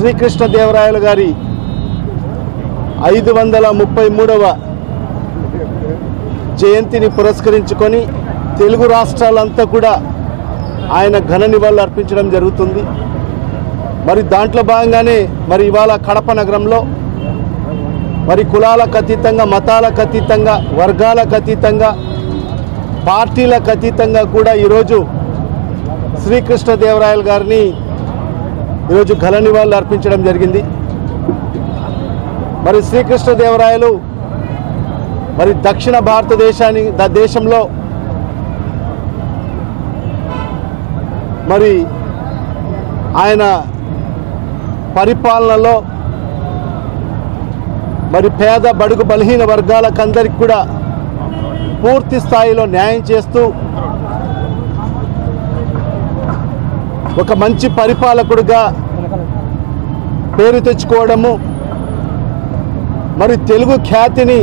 శ్రీకృష్ణదేవరాయలు గారి 533వ జయంతిని పురస్కరించుకొని తెలుగు రాష్ట్రాలంతా కూడా ఆయన ఘన నివాళులు అర్పించడం జరుగుతుంది. మరి దాంట్లో భాగంగానే మరి ఇవాళ కడప నగరంలో మరి కులాలకు అతీతంగా, మతాలకు అతీతంగా, వర్గాలకు అతీతంగా, పార్టీలకు అతీతంగా కూడా ఈరోజు శ్రీకృష్ణదేవరాయలు గారిని ఈరోజు ఘన నివాళులు అర్పించడం జరిగింది. మరి శ్రీకృష్ణదేవరాయలు మరి దక్షిణ దేశంలో మరి ఆయన పరిపాలనలో మరి పేద బడుగు బలహీన వర్గాలకందరికి కూడా పూర్తి స్థాయిలో న్యాయం చేస్తూ ఒక మంచి పరిపాలకుడిగా పేరు తెచ్చుకోవడము, మరి తెలుగు ఖ్యాతిని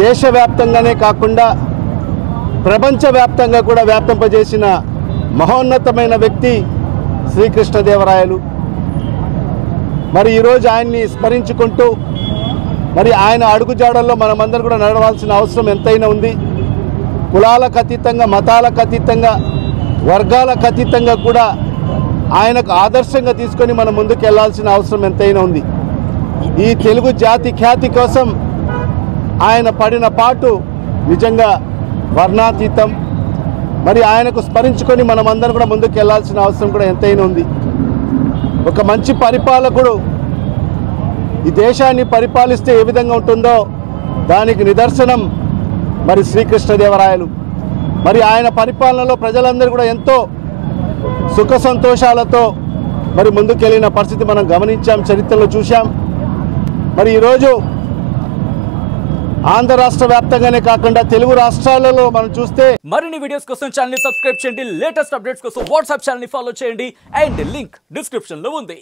దేశవ్యాప్తంగానే కాకుండా ప్రపంచవ్యాప్తంగా కూడా వ్యాపింపజేసిన మహోన్నతమైన వ్యక్తి శ్రీకృష్ణదేవరాయలు. మరి ఈరోజు ఆయన్ని స్మరించుకుంటూ మరి ఆయన అడుగుజాడల్లో మనమందరం కూడా నడవాల్సిన అవసరం ఎంతైనా ఉంది. కులాలకు అతీతంగా, మతాలకు అతీతంగా, వర్గాలకు అతీతంగా కూడా ఆయనకు ఆదర్శంగా తీసుకొని మనం ముందుకు వెళ్లాల్సిన అవసరం ఎంతైనా ఉంది. ఈ తెలుగు జాతి ఖ్యాతి కోసం ఆయన పడిన పాటు నిజంగా వర్ణాతీతం. మరి ఆయనకు స్మరించుకొని మనమందరం కూడా ముందుకు వెళ్లాల్సిన అవసరం కూడా ఎంతైనా ఉంది. ఒక మంచి పరిపాలకుడు ఈ దేశాన్ని పరిపాలిస్తే ఏ విధంగా ఉంటుందో దానికి నిదర్శనం మరి శ్రీకృష్ణదేవరాయలు. మరి ఆయన పరిపాలనలో ప్రజలందరూ కూడా ఎంతో సుఖ సంతోషాలతో మరి ముందుకెళ్ళిన పరిస్థితి మనం గమనించాం, చరిత్రలో చూశాం. మరి ఈరోజు ఆంధ్ర రాష్ట్ర వ్యాప్తంగానే కాకుండా తెలుగు రాష్ట్రాలలో మనం చూస్తే మరిన్ని వీడియోస్ కోసం ఛానల్ ని సబ్స్క్రైబ్ చేయండి, లేటెస్ట్ అప్డేట్స్ కోసం వాట్సాప్ ఛానల్ ని ఫాలో చేయండి అండ్ లింక్ డిస్క్రిప్షన్ లో ఉంది.